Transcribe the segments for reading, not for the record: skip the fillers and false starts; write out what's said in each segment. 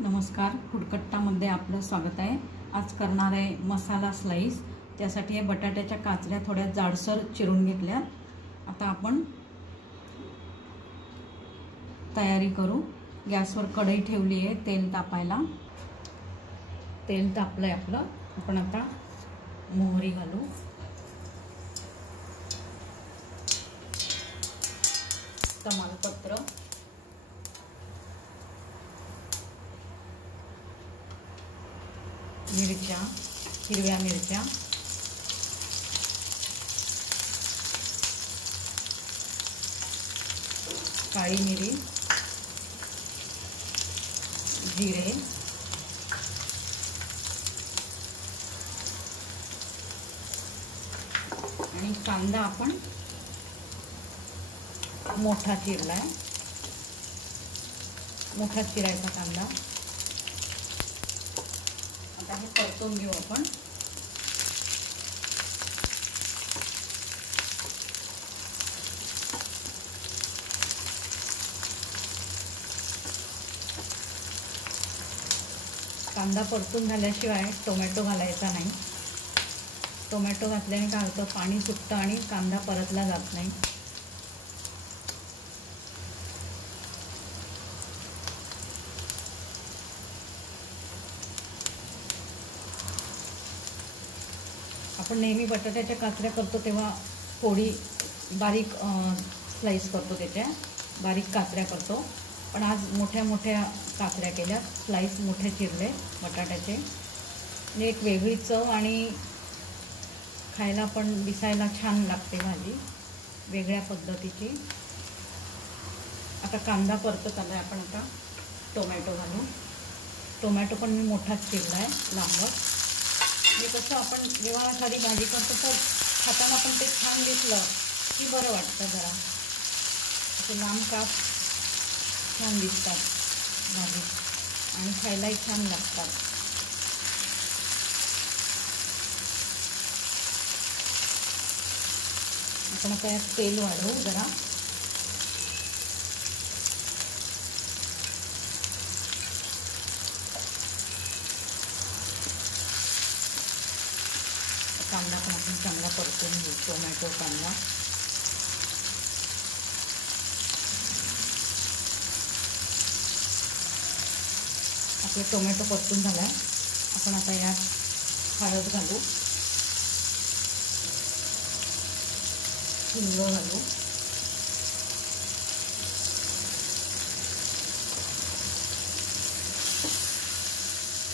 नमस्कार, फूडकट्टामध्ये आपलं स्वागत आहे। आज करणार आहे मसाला स्लाइस। त्यासाठी हे बटाट्याच्या काचऱ्या थोड्या जाडसर चिरून घेतल्या। आता आपण तयारी करू। गॅसवर कढई ठेवली आहे तेल तापायला। तेल तापलंय आपलं। आपण आता मोहरी घालू, तमालपत्र, मिरच्या, हिरव्या मिरच्या, काळी मिरी, जिरे, आणि कांदा आपण मोठा चिरलाय, मोठा चिरायचा कांदा। आता हे परतून घेऊ आपण। कांदा परतून झाल्याशिवाय टोमॅटो घालायचा नाही। टोमॅटो घातल्याने काय होतं, पाणी सुटतं आणि कांदा परतला जात नाही। आपण नेहमी बटाट्याच्या काचऱ्या करतो तेव्हा थोडी बारीक स्लाइस करतो, त्याच्या बारीक काचऱ्या करतो। पण आज मोठ्या मोठ्या काचऱ्या केल्या, स्लाइस मोठे चिरले बटाट्याचे। एक वेगळी चव आणि खायला पण दिसायला छान लागते भाजी, वेगळ्या पद्धतीची। आता कांदा परतत आलाय, आपण आता टोमॅटो घालू। टोमॅटो पण मी मोठाच चिरलाय, लांबट। म्हणजे कसं आपण जेव्हा एखादी भाजी करतो तर खाताना पण ते छान दिसलं की बरं वाटतं। जरा असे लांब काप छान दिसतात भाजीत आणि खायलाही छान लागतात। आपण आता यात तेल वाढवू जरा। कांदा पण आपण चांगला परतून घेऊ, टोमॅटो कांदा। आपले टोमॅटो परतून झालाय। आपण आता यात हळद घालू, हिंग घालू,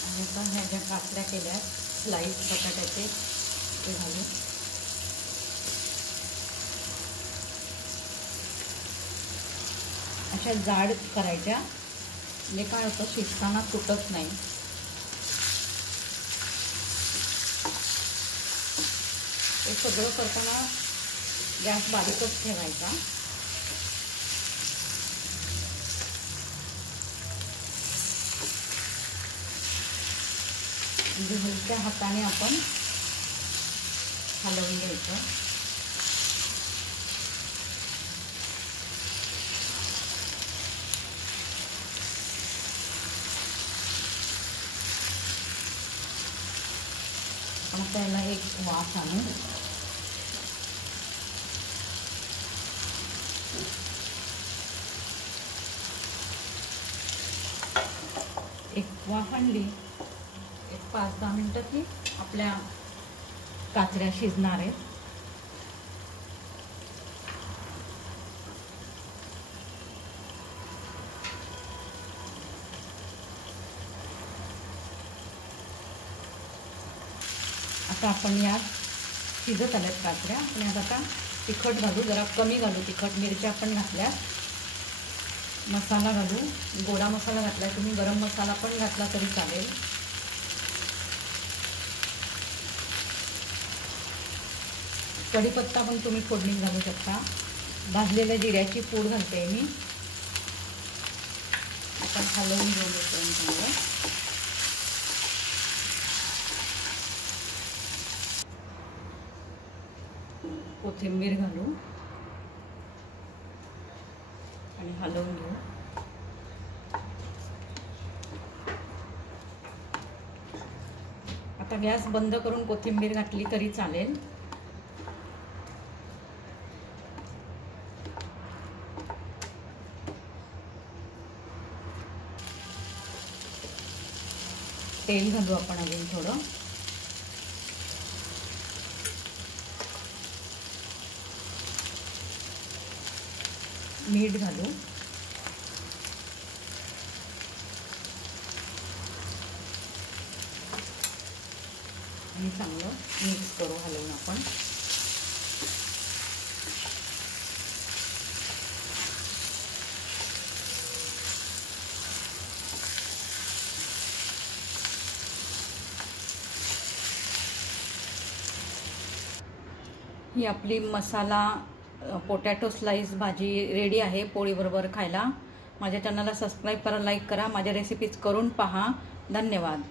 आणि आता ह्या ज्या काचऱ्या केल्या स्लाइस बटाट्याचे ते घालू। अशा जाड करायच्या, म्हणजे काय होतं, शिजताना तुटत नाही। हे सगळं करताना गॅस बारीकच ठेवायचा। म्हणजे हलक्या हाताने आपण हलवून घ्यायचं। आपण त्याला एक वाफ आणू। एक वाफ आणली, एक 5-10 मिनिटं ती आपल्या काचऱ्या शिजणार आहेत। आता आपण यात शिजत आल्यात काचऱ्या। आपण यात आता तिखट घालू, जरा कमी घालू तिखट। मिरच्या आपण घातल्या, मसाला घालू। गोडा मसाला घातलाय, तुम्ही गरम मसाला पण घातला तरी चालेल। कढीपत्ता पण तुम्ही फोडणीत घालू शकता। भाजलेल्या जिऱ्याची पूड घालते मी। आपण हलवून घेऊ चांगलं। कोथिंबीर घालू आणि हलवून घेऊ। आता गॅस बंद करून कोथिंबीर घातली तरी चालेल. तेल घालू आपण अजून थोडं. मीठ घालू. आणि चांगलं मिक्स करू हलवून आपण. ही आपली मसाला पोटॅटो स्लाइस भाजी रेडी आहे पोळीबरोबर खायला. माझ्या चॅनलला सबस्क्राईब करा, लाईक करा, माझ्या रेसिपीज करून पहा. धन्यवाद.